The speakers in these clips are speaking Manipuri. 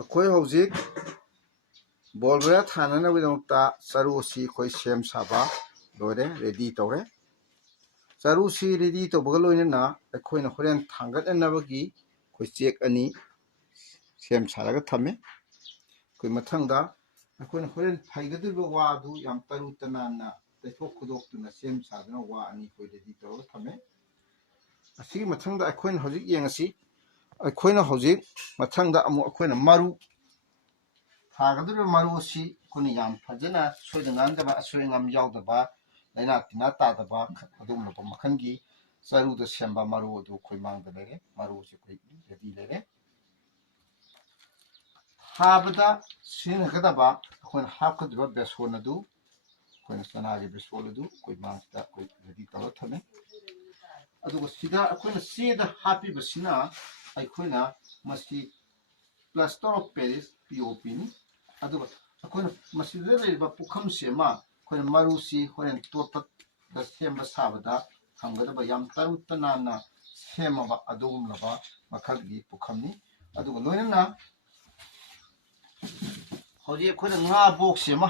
ꯑꯩꯈꯣꯏ ꯍꯧꯖꯤꯛ ꯕꯣꯜꯕꯔ ꯊꯥꯅꯅꯕꯒꯤꯗꯃꯛꯇ ꯆꯔꯨꯁꯤ ꯑꯩꯈꯣꯏ ꯁꯦꯝ ꯁꯥꯕ ꯂꯣꯏꯔꯦ, ꯔꯦꯗꯤ ꯇꯧꯔꯦ꯫ ꯆꯔꯨꯁꯤ ꯔꯦꯗꯤ ꯇꯧꯕꯒ ꯂꯣꯏꯅꯅ ꯑꯩꯈꯣꯏꯅ ꯍꯣꯔꯦꯟ ꯊꯥꯡꯒꯠꯅꯅꯕꯒꯤ ꯑꯩꯈꯣꯏ ꯆꯦꯛ ꯑꯅꯤ ꯁꯦꯝ ꯁꯥꯔꯒ ꯊꯝꯃꯦ꯫ ꯑꯩꯈꯣꯏ ꯃꯊꯪꯗ ꯑꯩꯈꯣꯏꯅ ꯍꯣꯔꯦꯟ ꯐꯩꯒꯗꯧꯔꯤꯕ ꯋꯥ ꯑꯗꯨ ꯌꯥꯝ ꯇꯔꯨ ꯇꯅꯥꯟꯅ ꯇꯩꯊꯣꯛ ꯈꯣꯠꯇꯣꯛꯇꯨꯅ ꯁꯦꯝ ꯁꯥꯗꯨꯅ ꯋꯥ ꯑꯅꯤ ꯑꯩꯈꯣই ꯔꯦꯗꯤ ꯇꯧꯔꯒ ꯊꯝꯃꯦ꯫ ꯑꯁꯤꯒꯤ ꯃꯊꯪꯗ ꯑꯩꯈꯣꯏꯅ ꯍꯧꯖꯤꯛ ꯌꯦꯡꯉꯁꯤ꯫ ꯑꯩꯈꯣꯏꯅ ꯍꯧꯖꯤꯛ ꯃꯊꯪꯗ ꯑꯃꯨꯛ ꯑꯩꯈꯣꯏꯅ ꯃꯔꯨ ꯊꯥꯒꯗꯧꯔꯤꯕ ꯃꯔꯨ ꯑꯁꯤ ꯑꯩꯈꯣꯏꯅ ꯌꯥꯝ ꯐꯖꯅ ꯁꯣꯏꯗ ꯉꯥꯝꯗꯕ, ꯑꯁꯣꯏ ꯑꯉꯥꯝ ꯌꯥꯎꯗꯕ, ꯂꯩꯅꯥ ꯇꯤꯟꯅꯥ ꯇꯥꯗꯕ ꯑꯗꯨꯒꯨꯝꯂꯕ ꯃꯈꯜꯒꯤ ꯆꯔꯨꯗ ꯁꯦꯝꯕ ꯃꯔꯨ ꯑꯗꯨ ꯑꯩꯈꯣꯏ ꯃꯥꯡꯗ ꯂꯩꯔꯦ꯫ ꯃꯔꯨꯁꯤ ꯑꯩꯈꯣꯏ ꯔꯦꯗꯤ ꯂꯩꯔꯦ꯫ ꯊꯥꯕꯗ ꯁꯤꯖꯤꯟꯅꯒꯗꯕ ꯑꯩꯈꯣꯏꯅ ꯍꯥꯞꯀꯗꯧꯔꯤꯕ ꯕꯦꯁꯣꯟ ꯑꯗꯨ ꯑꯩꯈꯣꯏꯅ ꯆꯅꯥꯒꯤ ꯕꯦꯁꯣꯟ ꯑꯗꯨ ꯑꯩꯈꯣꯏ ꯃꯥꯡꯁꯤꯗ ꯑꯩꯈꯣꯏ ꯔꯦꯗꯤ ꯇꯧꯔ ꯊꯝꯃꯦ꯫ ꯑꯗꯨꯒ ꯁꯤꯗ ꯑꯩꯈꯣꯏꯅ ꯆꯦꯗ ꯍꯥꯞꯄꯤꯕꯁꯤꯅ ꯑꯩꯈꯣꯏꯅ ꯃꯁꯤ ꯄ꯭ꯂꯥꯁꯇꯔ ꯑꯣꯐ ꯄꯦꯔꯤꯁ POPꯅꯤ꯫ ꯑꯗꯨꯒ ꯑꯩꯈꯣꯏꯅ ꯃꯁꯤꯗ ꯂꯩꯔꯤꯕ ꯄꯨꯈꯝꯁꯤ ꯑꯃ ꯑꯩꯈꯣꯏꯅ ꯃꯔꯨꯁꯤ ꯍꯣꯔꯦꯟ ꯇꯣꯠꯄꯗ ꯁꯦꯝꯕ ꯁꯥꯕꯗ ꯊꯝꯒꯗꯕ ꯌꯥꯝ ꯇꯔꯨ ꯇꯅꯥꯟꯅ ꯁꯦꯝꯃꯕ ꯑꯗꯨꯒꯨꯝꯂꯕ ꯃꯈꯜꯒꯤ ꯄꯨꯈꯝꯅꯤ꯫ ꯑꯗꯨꯒ ꯂꯣꯏꯅꯅ ꯍꯧꯖꯤꯛ ꯑꯩꯈꯣꯏꯅ ꯉꯥ ꯕꯣꯛꯁ ꯑꯃ,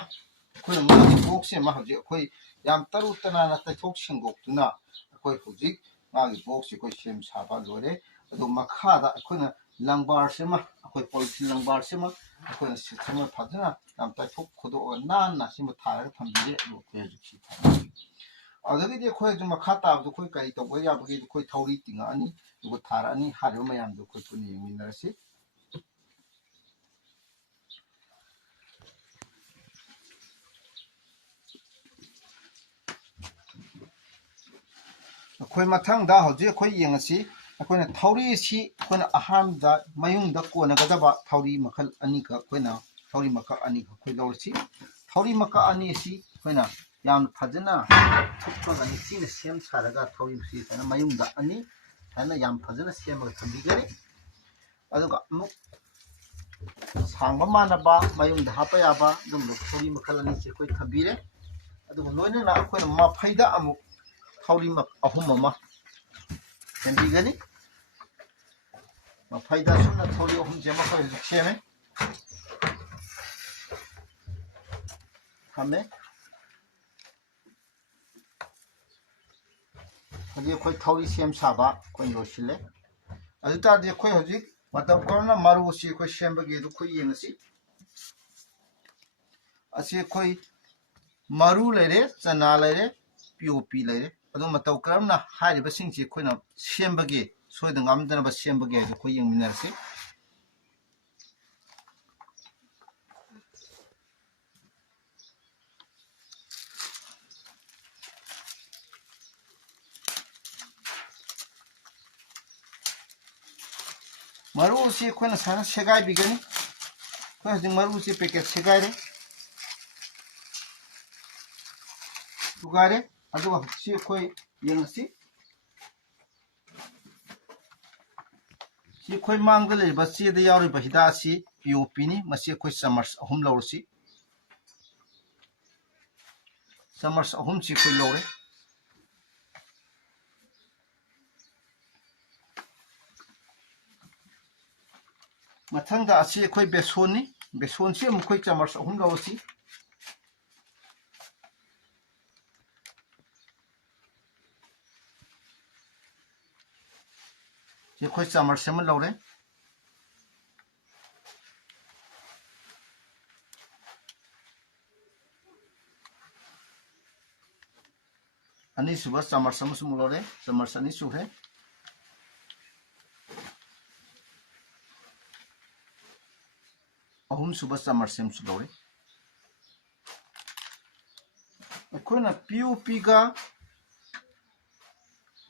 ꯑꯩꯈꯣꯏꯅ ꯉꯥꯒꯤ ꯕꯣꯛꯁ ꯑꯃ ꯍꯧꯖꯤꯛ ꯑꯩꯈꯣꯏ ꯌꯥꯝ ꯇꯔꯨ ꯇꯅꯥꯟꯅ ꯇꯩꯊꯣꯛ ꯁꯦꯡꯗꯣꯛꯇꯨꯅ ꯑꯩꯈꯣꯏ ꯍꯧꯖꯤꯛ ꯉꯥꯒꯤ ꯕꯣꯛꯁꯁꯤ ꯑꯩꯈꯣꯏ ꯁꯦꯝ ꯁꯥꯕ ꯂꯣꯏꯔꯦ꯫ ꯑꯗꯨ ꯃꯈꯥꯗ ꯑꯩꯈꯣꯏꯅ ꯂꯪꯕꯥꯔꯁꯤ ꯑꯃ, ꯑꯩꯈꯣꯏ ꯄꯣꯂꯤꯊꯤꯟ ꯂꯪꯕꯥꯔꯁꯤ ꯑꯃ ꯑꯩꯈꯣꯏꯅ ꯁꯤꯃ ꯐꯖꯅ ꯌꯥꯝ ꯇꯩꯊꯣꯛ ꯈꯣꯠꯇꯣꯛꯑꯒ ꯅꯥꯟꯅ ꯁꯤꯃ ꯊꯥꯔꯒ ꯊꯝꯕꯤꯔꯦ꯫ ꯑꯗꯨ ꯑꯩꯈꯣꯏ ꯍꯧꯖꯤꯛ ꯁꯤ ꯊꯝꯃꯦ꯫ ꯑꯗꯨꯗꯒꯤꯗꯤ ꯑꯩꯈꯣꯏ ꯍꯧꯖꯤꯛ ꯃꯈꯥ ꯇꯥꯕꯗ ꯑꯩꯈꯣꯏ ꯀꯔꯤ ꯇꯧꯕ ꯌꯥꯕꯒꯦ? ꯑꯩꯈꯣꯏ ꯊꯧꯔꯤ ꯇꯤꯡꯉꯛꯑꯅꯤ ꯑꯗꯨꯒ ꯊꯥꯔꯛꯑꯅꯤ꯫ ꯍꯥꯏꯔꯤꯕ ꯃꯌꯥꯝꯗꯣ ꯑꯩꯈꯣꯏ ꯄꯨꯟꯅ ꯌꯦꯡꯃꯤꯟꯅꯔꯁꯤ꯫ ꯑꯩꯈꯣꯏ ꯃꯊꯪꯗ ꯍꯧꯖꯤꯛ ꯑꯩꯈꯣꯏ ꯌꯦꯡꯉꯁꯤ꯫ ꯑꯩꯈꯣꯏꯅ ꯊꯧꯔꯤꯁꯤ ꯑꯩꯈꯣꯏꯅ ꯑꯍꯥꯟꯕꯗ ꯃꯌꯨꯡꯗ ꯀꯣꯟꯅꯒꯗꯕ ꯊꯧꯔꯤ ꯃꯈꯜ ꯑꯅꯤꯈꯛ, ꯑꯩꯈꯣꯏꯅ ꯊꯧꯔꯤ ꯃꯀꯛ ꯑꯅꯤꯈꯛ ꯑꯩꯈꯣꯏ ꯂꯧꯔꯁꯤ꯫ ꯊꯧꯔꯤ ꯃꯀꯛ ꯑꯅꯤ ꯑꯁꯤ ꯑꯩꯈꯣꯏꯅ ꯌꯥꯝꯅ ꯐꯖꯅ ꯊꯨꯞꯄꯒ ꯅꯤꯡꯊꯤꯅ ꯁꯦꯝ ꯁꯥꯔꯒ ꯊꯧꯔꯤꯁꯤ ꯁꯨꯃꯥꯏꯅ ꯃꯌꯨꯡꯗ ꯑꯅꯤ ꯁꯨꯃꯥꯏꯅ ꯌꯥꯝ ꯐꯖꯅ ꯁꯦꯝꯃꯒ ꯊꯝꯕꯤꯒꯅꯤ꯫ ꯑꯗꯨꯒ ꯑꯃꯨꯛ ꯁꯥꯡꯕ ꯃꯥꯟꯅꯕ ꯃꯌꯨꯡꯗ ꯍꯥꯞꯄ ꯌꯥꯕ ꯑꯗꯨꯝꯕ ꯊꯧꯔꯤ ꯃꯈꯜ ꯑꯅꯤꯁꯤ ꯑꯩꯈꯣꯏ ꯊꯝꯕꯤꯔꯦ꯫ ꯑꯗꯨꯒ ꯂꯣꯏꯅꯅ ꯑꯩꯈꯣꯏꯅ ꯃꯐꯩꯗ ꯑꯃꯨꯛ ꯊꯧꯔꯤ ꯑꯍꯨꯝ ꯑꯃ ꯁꯦꯝꯕꯤꯒꯅꯤ꯫ ꯃꯐꯩꯗ ꯑꯁꯨꯝꯅ ꯊꯧꯔꯤ ꯑꯍꯨꯝꯁꯦ ꯑꯃ ꯑꯩꯈꯣꯏ ꯍꯧꯖꯤꯛ ꯁꯦꯝꯃꯦ, ꯊꯝꯃꯦ꯫ ꯍꯧꯖꯤꯛ ꯑꯩꯈꯣꯏ ꯊꯧꯔꯤ ꯁꯦꯝ ꯁꯥꯕ ꯑꯩꯈꯣꯏ ꯂꯣꯏꯁꯤꯜꯂꯦ꯫ ꯑꯗꯨ ꯇꯥꯔꯗꯤ ꯑꯩꯈꯣꯏ ꯍꯧꯖꯤꯛ ꯃꯇꯧ ꯀꯔꯝꯅ ꯃꯔꯨꯁꯤ ꯑꯩꯈꯣꯏ ꯁꯦꯝꯕꯒꯦ ꯑꯗꯨ ꯑꯩꯈꯣই ꯌꯦꯡꯉꯁꯤ꯫ ꯑꯁꯤ ꯑꯩꯈꯣꯏ ꯃꯔꯨ ꯂꯩꯔꯦ, ꯆꯅꯥ ꯂꯩꯔꯦ, POP ꯂꯩꯔꯦ꯫ ꯑꯗꯨ ꯃꯇꯧ ꯀꯔꯝꯅ ꯍꯥꯏꯔꯤꯕꯁꯤꯡꯁꯤ ꯑꯩꯈꯣꯏꯅ ꯁꯦꯝꯕꯒꯦ, ꯁꯣꯏꯗ ꯉꯥꯝꯗꯅꯕ ꯁꯦꯝꯕꯒꯦ ꯍꯥꯏꯕꯗꯨ ꯑꯩꯈꯣꯏ ꯌꯦꯡꯃꯤꯟꯅꯔꯁꯤ꯫ ꯃꯔꯨꯁꯤ ꯑꯩꯈꯣꯏꯅ ꯁꯨꯃꯥꯏꯅ ꯁꯦꯒꯥꯏꯕꯤꯒꯅꯤ꯫ ꯑꯩꯈꯣꯏ ꯍꯧꯖꯤꯛ ꯃꯔꯨꯁꯤ ꯄꯦꯀꯦꯠ ꯁꯦꯒꯥꯏꯔꯦ, ꯊꯨꯒꯥꯏꯔꯦ꯫ ꯑꯗꯨꯒ ꯁꯤ ꯑꯩꯈꯣꯏ ꯌꯦꯡꯉꯁꯤ꯫ ꯁꯤ ꯑꯩꯈꯣꯏ ꯃꯥꯡꯗ ꯂꯩꯔꯤꯕ ꯆꯦꯗ ꯌꯥꯎꯔꯤꯕ ꯍꯤꯗꯥꯛ ꯑꯁꯤ POPꯅꯤ꯫ ꯃꯁꯤ ꯑꯩꯈꯣꯏ ꯆꯥꯃꯁ ꯑꯍꯨꯝ ꯂꯧꯔꯁꯤ꯫ ꯆꯥꯃꯁ ꯑꯍꯨꯝꯁꯤ ꯑꯩꯈꯣꯏ ꯂꯧꯔꯦ꯫ ꯃꯊꯪꯗ ꯑꯁꯤ ꯑꯩꯈꯣꯏ ꯕꯦꯁꯣꯟꯅꯤ꯫ ꯕꯦꯁꯣꯟꯁꯤ ꯑꯃꯨꯛ ꯑꯩꯈꯣꯏ ꯆꯥꯃꯁ ꯑꯍꯨꯝ ꯂꯧꯔꯁꯤ꯫ ꯁꯤ ꯑꯩꯈꯣꯏ ꯆꯥꯃꯁ ꯑꯃ ꯂꯧꯔꯦ꯫ ꯑꯅꯤꯁꯨꯕ ꯆꯥꯃꯁ ꯑꯃꯁꯨ ꯑꯃꯨꯛ ꯂꯧꯔꯦ꯫ ꯆꯥꯃꯁ ꯑꯅꯤ ꯁꯨꯈ꯭ꯔꯦ꯫ ꯑꯍꯨꯝꯁꯨꯕ ꯆꯥꯃꯁ ꯑꯃꯁꯨ ꯂꯧꯔꯦ꯫ ꯑꯩꯈꯣꯏꯅ POPꯒ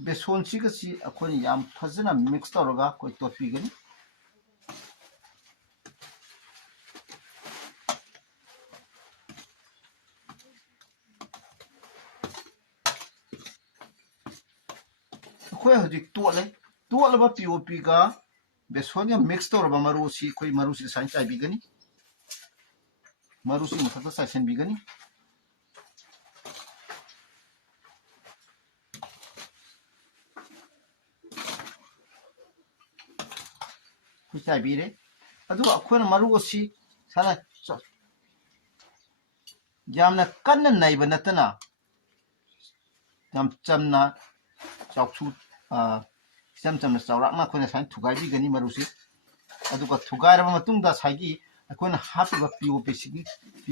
ꯕꯦꯁꯣꯟꯁꯤꯒꯁꯤ ꯑꯩꯈꯣꯏꯅ ꯌꯥꯝ ꯐꯖꯅ ꯃꯤꯛꯁ ꯇꯧꯔꯒ ꯑꯩꯈꯣꯏ ꯇꯣꯠꯄꯤꯒꯅꯤ꯫ ꯑꯩꯈꯣꯏ ꯍꯧꯖꯤꯛ ꯇꯣꯠꯂꯦ꯫ ꯇꯣꯠꯂꯕ POPꯒ ꯕꯦꯁꯣꯟꯒ ꯃꯤꯛꯁ ꯇꯧꯔꯕ ꯃꯔꯨꯁꯤ ꯑꯩꯈꯣꯏ ꯃꯔꯨꯁꯤ ꯁꯨꯃꯥꯏꯅ ꯆꯥꯏꯕꯤꯒꯅꯤ꯫ ꯃꯔꯨꯁꯤ ꯃꯊꯛꯇ ꯆꯥꯏꯁꯤꯟꯕꯤꯒꯅꯤ꯫ ꯑꯩꯈꯣꯏ ꯆꯥꯏꯕꯤꯔꯦ꯫ ꯑꯗꯨꯒ ꯑꯩꯈꯣꯏꯅ ꯃꯔꯨ ꯑꯁꯤ ꯁꯥꯅ ꯌꯥꯝꯅ ꯀꯟꯅ ꯅꯩꯕ ꯅꯠꯇꯅ ꯌꯥꯝ ꯆꯝꯅ ꯆꯥꯎꯁꯨ ꯏꯆꯝ ꯆꯝꯅ ꯆꯥꯎꯔꯥꯛꯅ ꯑꯩꯈꯣꯏꯅ ꯁꯨꯃꯥꯏꯅ ꯊꯨꯒꯥꯏꯕꯤꯒꯅꯤ ꯃꯔꯨꯁꯤ ꯑꯗꯨꯒ ꯊꯨꯒꯥꯏꯔꯕ ꯃꯇꯨꯡꯗ ꯉꯁꯥꯏꯒꯤ ꯑꯩꯈꯣꯏꯅ ꯍꯥꯞꯄꯤꯕ ꯄꯤ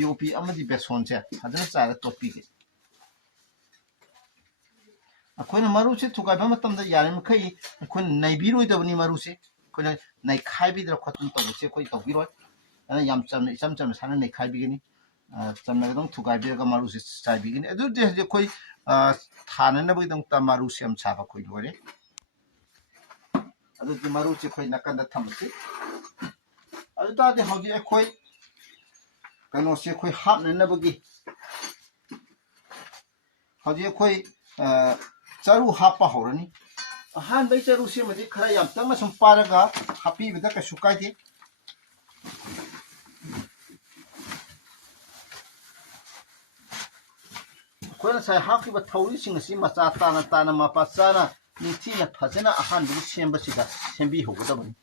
ꯑꯣ ꯄꯤ ꯑꯃꯗꯤ ꯕꯦꯁꯣꯟꯁꯦ ꯐꯖꯅ ꯆꯥꯏꯔ ꯇꯣꯠꯄꯤꯒꯦ ꯑꯩꯈꯣꯏꯅ ꯃꯔꯨꯁꯤ ꯊꯨꯒꯥꯏꯕ ꯃꯇꯝꯗ ꯌꯥꯔꯤꯃꯈꯩ ꯑꯩꯈꯣꯏꯅ ꯅꯩꯕꯤꯔꯣꯏꯗꯕꯅꯤ ꯃꯔꯨꯁꯤ ꯑꯩꯈꯣꯏꯅ ꯅꯩꯈꯥꯏꯕꯤꯗꯅ ꯈꯣꯠꯇꯅ ꯇꯧꯕꯁꯦ ꯑꯩꯈꯣꯏ ꯇꯧꯕꯤꯔꯣꯏ ꯑꯗꯨꯅ ꯌꯥꯝ ꯆꯝꯅ ꯏꯆꯝ ꯆꯝꯅ ꯁꯥꯟꯅ ꯅꯩꯈꯥꯏꯕꯤꯒꯅꯤ ꯆꯝꯅ ꯑꯗꯨꯝ ꯊꯨꯒꯥꯏꯕꯤꯔꯒ ꯃꯔꯨꯁꯤ ꯆꯥꯏꯕꯤꯒꯅꯤ ꯑꯗꯨꯗꯤ ꯍꯧꯖꯤꯛ ꯑꯩꯈꯣꯏ ꯊꯥꯅꯅꯕꯒꯤꯗꯃꯛꯇ ꯃꯔꯨꯁꯤ ꯌꯥꯝ ꯁꯥꯕ ꯑꯩꯈꯣꯏ ꯂꯣꯏꯔꯦ ꯑꯗꯨꯗꯤ ꯃꯔꯨꯁꯤ ꯑꯩꯈꯣꯏ ꯅꯥꯀꯟꯗ ꯊꯝꯃꯁꯤ ꯑꯗꯨ ꯇꯥꯔꯗꯤ ꯍꯧꯖꯤꯛ ꯑꯩꯈꯣꯏ ꯀꯩꯅꯣꯁꯤ ꯑꯩꯈꯣꯏ ꯍꯥꯞꯅꯅꯕꯒꯤ ꯍꯧꯖꯤꯛ ꯑꯩꯈꯣꯏ ꯆꯔꯨ ꯍꯥꯞꯄ ꯍꯧꯔꯅꯤ ꯑꯍꯥꯟꯕꯒꯤ ꯆꯔꯨꯁꯤꯃꯗꯤ ꯈꯔ ꯌꯥꯝ ꯇꯪꯅ ꯁꯨꯝ ꯄꯥꯏꯔꯒ ꯍꯥꯞꯄꯤꯕꯗ ꯀꯩꯁꯨ ꯀꯥꯏꯗꯦ ꯑꯩꯈꯣꯏꯅ ꯉꯁꯥꯏ ꯍꯥꯞꯈꯤꯕ ꯊꯧꯔꯤꯁꯤꯡ ꯑꯁꯤ ꯃꯆꯥ ꯇꯥꯅ ꯇꯥꯅ ꯃꯄꯥ ꯆꯥꯅ ꯅꯤꯡꯊꯤꯅ ꯐꯖꯅ ꯑꯍꯥꯟꯕꯒꯤ ꯁꯦꯝꯕꯁꯤꯗ ꯁꯦꯝꯕꯤꯍꯧꯒꯗꯕꯅꯤ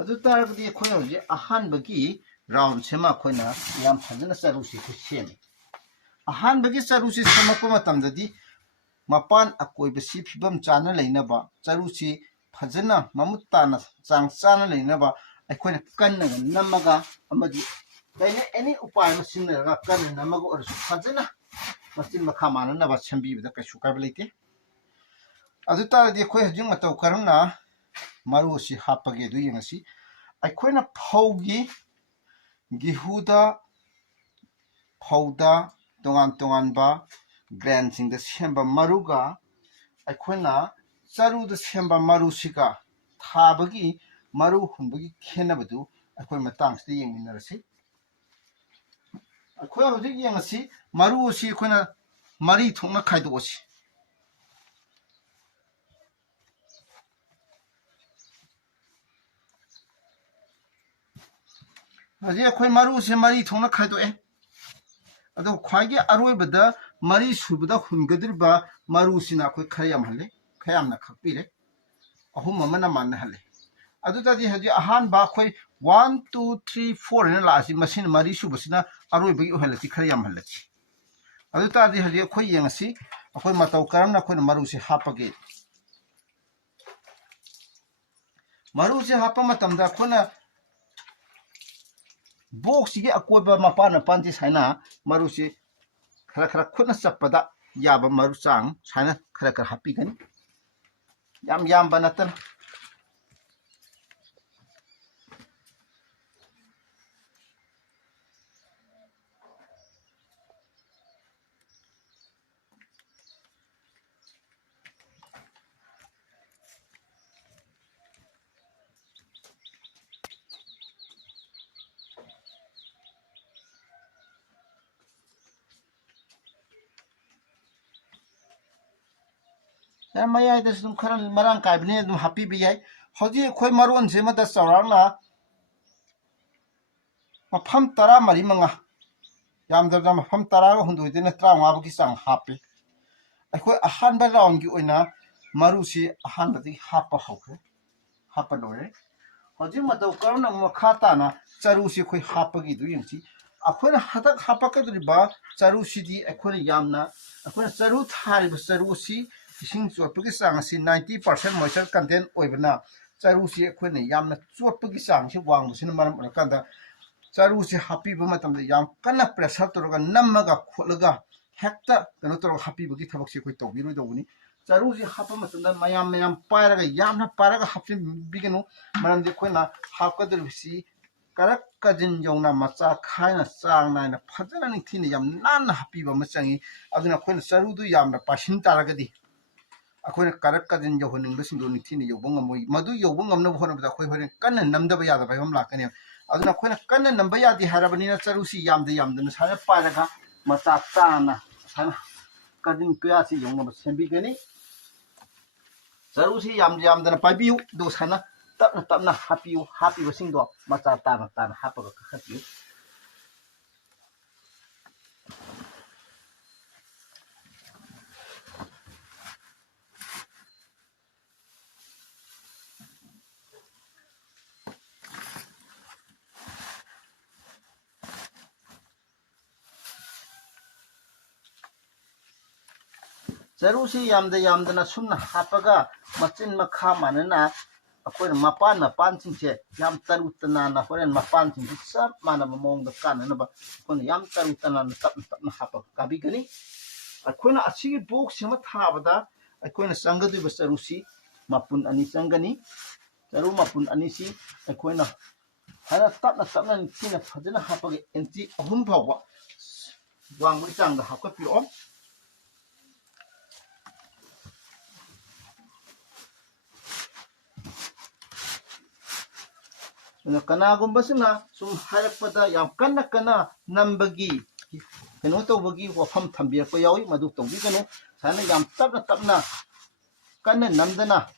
ꯑꯗꯨ ꯇꯥꯔꯒꯗꯤ ꯑꯩꯈꯣꯏꯅ ꯍꯧꯖꯤꯛ ꯑꯍꯥꯟꯕꯒꯤ ꯔꯥꯎꯟꯁꯤꯃ ꯑꯩꯈꯣꯏꯅ ꯌꯥꯝ ꯐꯖꯅ ꯆꯔꯨꯁꯤ ꯑꯩꯈꯣꯏ ꯁꯦꯝꯃꯤ ꯑꯍꯥꯟꯕꯒꯤ ꯆꯔꯨꯁꯤ ꯁꯦꯝꯃꯛꯄ ꯃꯇꯝꯗꯗꯤ ꯃꯄꯥꯟ ꯑꯀꯣꯏꯕꯁꯤ ꯐꯤꯕꯝ ꯆꯥꯅ ꯂꯩꯅꯕ ꯆꯔꯨꯁꯤ ꯐꯖꯅ ꯃꯃꯨꯠ ꯇꯥꯅ ꯆꯥꯡ ꯆꯥꯅ ꯂꯩꯅꯕ ꯑꯩꯈꯣꯏꯅ ꯀꯟꯅꯒ ꯅꯝꯃꯒ ꯑꯃꯗꯤ ꯑꯦꯅꯤ ꯎꯄꯥꯏ ꯑꯃ ꯁꯤꯖꯤꯟꯅꯔꯒ ꯀꯟꯅ ꯅꯝꯃꯒ ꯑꯣꯏꯔꯁꯨ ꯐꯖꯅ ꯃꯆꯤꯟ ꯃꯈꯥ ꯃꯥꯟꯅꯅꯕ ꯁꯦꯝꯕꯤꯕꯗ ꯀꯩꯁꯨ ꯀꯥꯏꯕ ꯂꯩꯇꯦ ꯑꯗꯨ ꯇꯥꯔꯗꯤ ꯑꯩꯈꯣꯏ ꯍꯧꯖꯤꯛ ꯃꯇꯧ ꯀꯔꯝꯅ ꯃꯔꯨ ꯑꯁꯤ ꯍꯥꯞꯄꯒꯦ ꯑꯗꯨ ꯌꯦꯡꯉꯁꯤ ꯑꯩꯈꯣꯏꯅ ꯐꯧꯗ ꯇꯣꯉꯥꯟ ꯇꯣꯉꯥꯟꯕ ꯒ꯭ꯔꯦꯟꯁꯤꯡꯗ ꯁꯦꯝꯕ ꯃꯔꯨꯒ ꯑꯩꯈꯣꯏꯅ ꯆꯔꯨꯗ ꯁꯦꯝꯕ ꯃꯔꯨꯁꯤꯒ ꯊꯥꯕꯒꯤ ꯃꯔꯨ ꯍꯨꯟꯕꯒꯤ ꯈꯦꯠꯅꯕꯗꯨ ꯑꯩꯈꯣꯏ ꯃꯇꯥꯡꯁꯤꯗ ꯌꯦꯡꯃꯤꯟꯅꯔꯁꯤ ꯑꯩꯈꯣꯏ ꯍꯧꯖꯤꯛ ꯌꯦꯡꯉꯁꯤ ꯃꯔꯨ ꯑꯁꯤ ꯑꯩꯈꯣꯏꯅ ꯃꯔꯤ ꯊꯣꯛꯅ ꯈꯥꯏꯗꯣꯛꯑꯁꯤ ꯍꯧꯖꯤꯛ ꯑꯩꯈꯣꯏ ꯃꯔꯨꯁꯦ ꯃꯔꯤ ꯊꯣꯛꯅ ꯈꯥꯏꯗꯣꯛꯑꯦ ꯑꯗꯣ ꯈ꯭ꯋꯥꯏꯒꯤ ꯑꯔꯣꯏꯕꯗ ꯃꯔꯤ ꯁꯨꯕꯗ ꯍꯨꯟꯒꯗꯧꯔꯤꯕ ꯃꯔꯨꯁꯤꯅ ꯑꯩꯈꯣꯏ ꯈꯔ ꯌꯥꯝꯍꯜꯂꯦ ꯈꯔ ꯌꯥꯝꯅ ꯈꯛꯄꯤꯔꯦ ꯑꯍꯨꯝ ꯑꯃꯅ ꯃꯥꯟꯅꯍꯜꯂꯦ ꯑꯗꯨꯗꯗꯤ ꯍꯧꯖꯤꯛ ꯑꯍꯥꯟꯕ ꯑꯩꯈꯣꯏ 1 2 3 4 ꯍꯥꯏꯅ ꯂꯥꯛꯑꯁꯤ ꯃꯁꯤꯅ ꯃꯔꯤ ꯁꯨꯕꯁꯤꯅ ꯑꯔꯣꯏꯕꯒꯤ ꯑꯣꯏꯍꯜꯂꯁꯤ ꯈꯔ ꯌꯥꯝꯍꯜꯂꯁꯤ ꯑꯗꯨ ꯇꯥꯔꯗꯤ ꯍꯧꯖꯤꯛ ꯑꯩꯈꯣꯏ ꯌꯦꯡꯉꯁꯤ ꯑꯩꯈꯣꯏ ꯃꯇꯧ ꯀꯔꯝꯅ ꯑꯩꯈꯣꯏꯅ ꯃꯔꯨꯁꯤ ꯍꯥꯞꯄꯒꯦ ꯃꯔꯨꯁꯤ ꯍꯥꯞꯄ ꯃꯇꯝꯗ ꯑꯩꯈꯣꯏꯅ ꯕꯣꯛꯁꯤꯒꯤ ꯑꯀꯣꯏꯕ ꯃꯄꯥꯟꯁꯤ ꯁꯨꯃꯥꯏꯅ ꯃꯔꯨꯁꯤ खरा खुद चपदा याब मरु चांग साइना खरा हापीगनी याम बनतन मयाद खर मरांग कायबने हापीब याय हजी अखोय मरोन से मत चौरांगना मफम 14 मंगा यामदरना मफम 10 हुंदुइदने 35 की चांग हापे अखोय अहानबा राउंड की ओइना मरुसी अहानबदी हापा हौखे हापा लोरे हजी मदौ करना मखा ताना चरुसी अखोय हापगी दु यंसी अखोय हतक हापकदरिबा चरुसीदी अखोय यामना अखोय चरु थारिबा चरुसी इसिंग चोटपगी चांग असि 90% मॉइस्चर कंटेंट ओइबना चरुसी अखोयने यामना चोटपगी चांग से वांगबसिन मरम रकांदा चरुसी हापीबा मतमदे याम कन्ना pressure तोरगा नम्मगा खोलगा hekta kano toro happy bagi thabak si koi tawbiroi dawni charu ji hapa matunda mayam pairaga yamna pairaga hapsi bigenu maram de khoina hapkadur si karak kajin jongna macha khaina chang naina phajana ni thini yam nan happy ba machangi aduna khoina charu du yamna pasin taragadi akoina karak kajin johoning besing do ni thini yobong amoi madu yobong amna bhona bada khoi horen kanna namdaba yada ba yom lakane aduna khoina kanna namba yadi harabani na charu si yamda sara pairaga macha chana sana kajin pya si yongna sembi gani charu si yamdana paibiu do sana tapna happy basing do macha tana hapa ka khatiu charu si yamdana sumna hapaga machin makha manana akoina mapan singche yam tarutana na horen mapan sing sap mana mong da kanana ba akoina yam tarutana na tapna hapa kabi gani akoina asigi box sima thabada akoina sangadu ba charu si mapun ani sangani charu mapun ani si akoina hana tapna ni tina phajana hapage enti ahum bhawa wangwi chang da hapka piro kanagumbasinga sum harakpada yam kana nambagi keno tawbagi wafam thambirpa yawi madu tawbi kano sana yam tapna kana namdana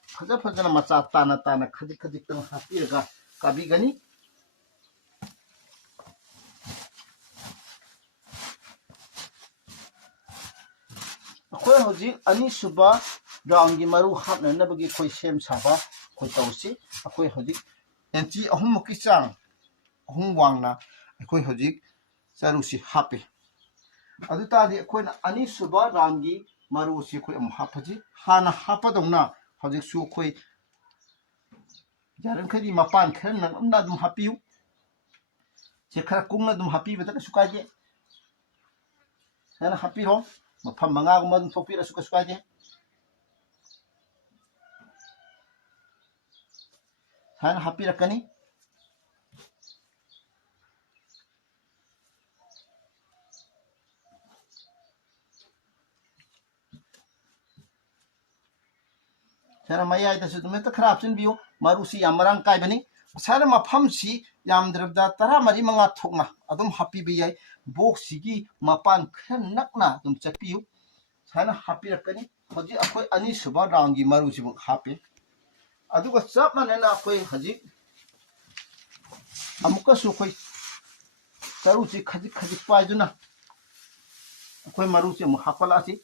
phajana macha tana khadik tang hapiraga kabi gani akhoi hoji ani suba round gi maru hapna nabagi khoi sem saba khoi tawsi akhoi hoji enti ahum ki chang ahum wangna akhoi hojik charu si happy adu ta di akhoi ani suba rangi maru si khoi am hapaji hana hapadongna hojik su khoi jaran khadi mapan khan nang amna dum happy che khara kungna dum happy beta ka sukaje hana happy ho mafam manga gum dum thopira sukaje hana happy rakani sana maya ida su tumeta kharap chin biu marusi yamarang kai bani sana mafam si yam drabda tara mari manga thokna adum happy bi yai box sigi mapan khan nakna dum chapiu sana happy rakani hoji akhoi ani suba round gi marusi bu happy aduga chap manena akhoi haji amuka su khoi charu chi khaji paijuna akhoi marusi mu hapala si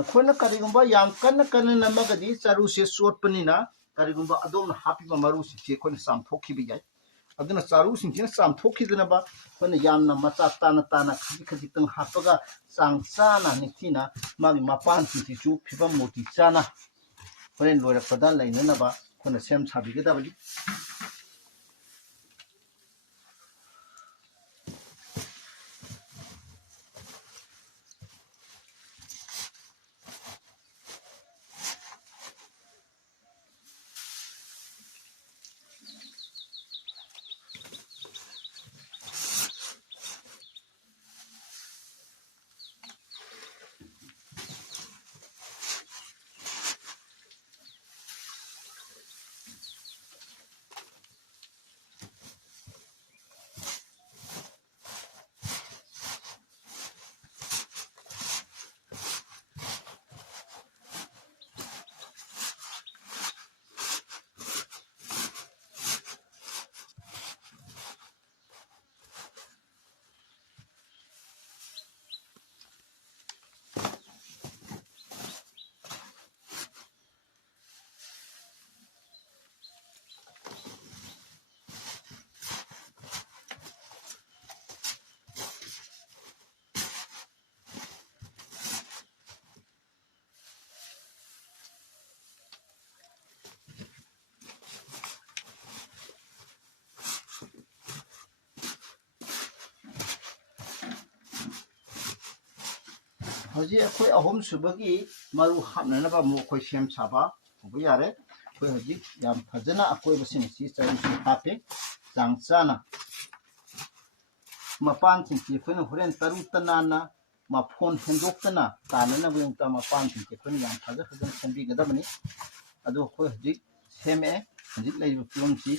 akhona karigumba yam kana namagadi charu se sotpanina karigumba adom happy maru si che khona sam thokhi bi jai aduna charu sing chen sam thokhi dana ba khona yamna macha tana khaji tang hapaga sang chana ni thina magi mapan si chu phibam moti chana horen loira pada laina na ba khona sem sabi ga dabali hojik akhoi ahom subagi maru hapna ba mo akhoi sem saba bu yare akhoi hojik yam phajana akhoi basing si charu si hape jangchana mapan singki khona horen taru tanana ma phone hendokna tanana buyang ta mapan singki khona yam phaja khajan sembi gadamani adu akhoi hojik seme hojik leibu pion si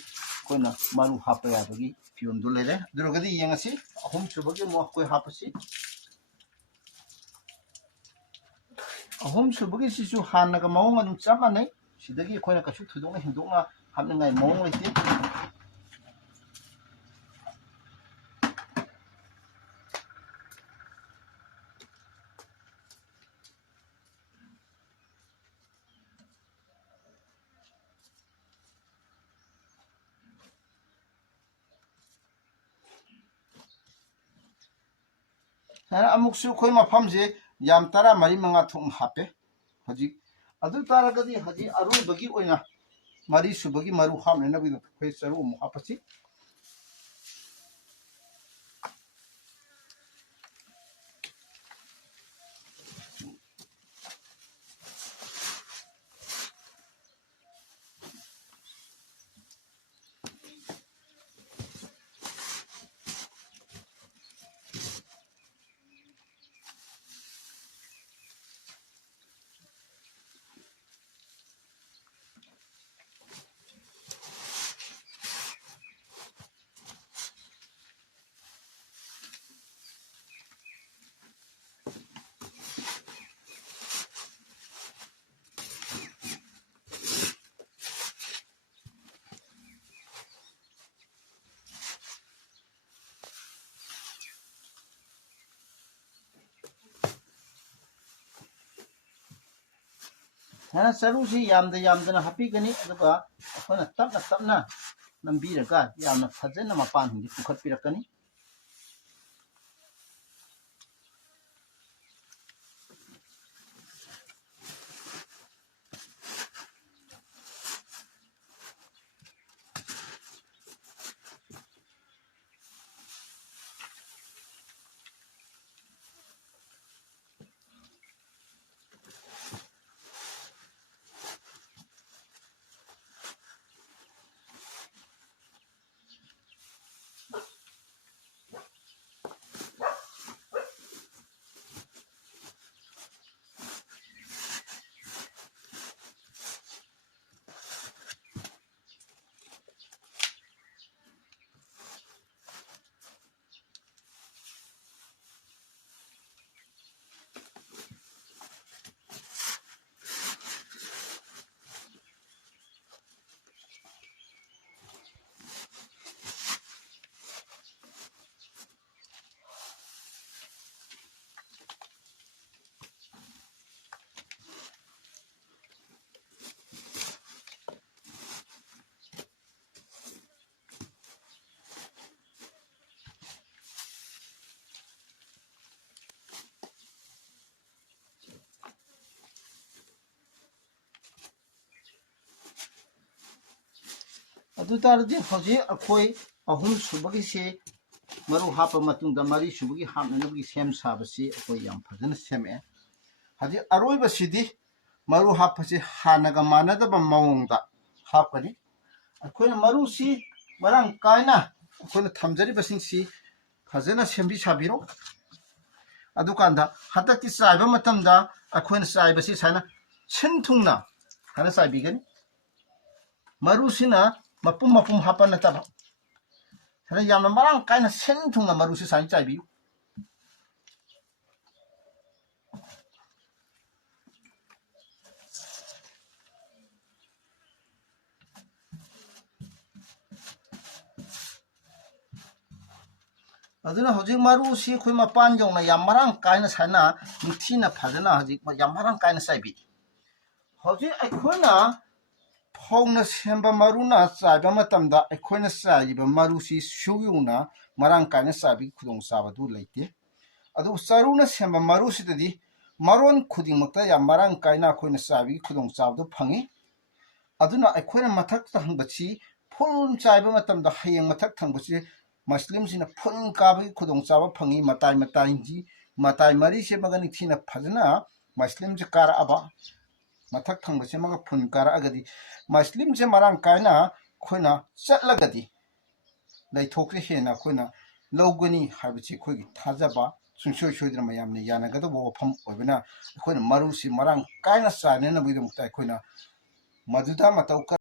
khona maru hapa ya bagi pion du lele durogadi yengasi ahom subagi mo akhoi hapasi ahom subagi sisu hanaga mawng adum chamane sidagi khona kachu thudong hindongna hapna ngai mawng leite amuk su khoi ma phamje yam tara mari manga thum hape haji adu tara gadi haji aru bagi oina mari su bagi maru hamne na bi khoi charu mu hapasi hana charu si yamdana happy gani aduga khona tapna nambiraga yamna phajana mapan hindi pukhat pirakani adu taradi hoji akhoi ahum subagi se maru hapa matungda mari subagi hamna nabagi sem sabasi akhoi yam phajana seme haji aroi basidi maru hapa se hanaga manada ba mawngda hapani akhoi maru si marang kaina akhoi thamjari basing si phajana sembi sabiro adu kanda hataki saiba matamda akhoi saiba si sana sinthungna hana saibigani maru sina mapum hapa na taba hana yamna marang kaina sinthungna maru si sai chaibi aduna hojik maru si khoi mapan jongna yam marang kaina saina muthina phajana hojik yam marang kaina saibi hojik aikhoina phongna semba maruna chaiba matamda aikhoina chaiba maru si suyuna marang kaina sabi khudong sabadu leite adu saruna semba maru sidadi maron khuding makta yam marang kaina khoina sabi khudong sabadu phangi aduna aikhoina mathak thangbachi phun chaiba matamda hayeng mathak thangbachi Muslim sina phun kabi khudong chaba phangi matai ji matai mari se magani thina phajna muslim je kara aba mathak thang se maga phun kara agadi muslim je marang kaina khoina chatlagadi lai thokre hena khoina logani habichi khogi thajaba sungsoi soidra mayamne yana gado bo pham obina khoina maru si marang kaina sa ne na bidum tai khoina maduda matau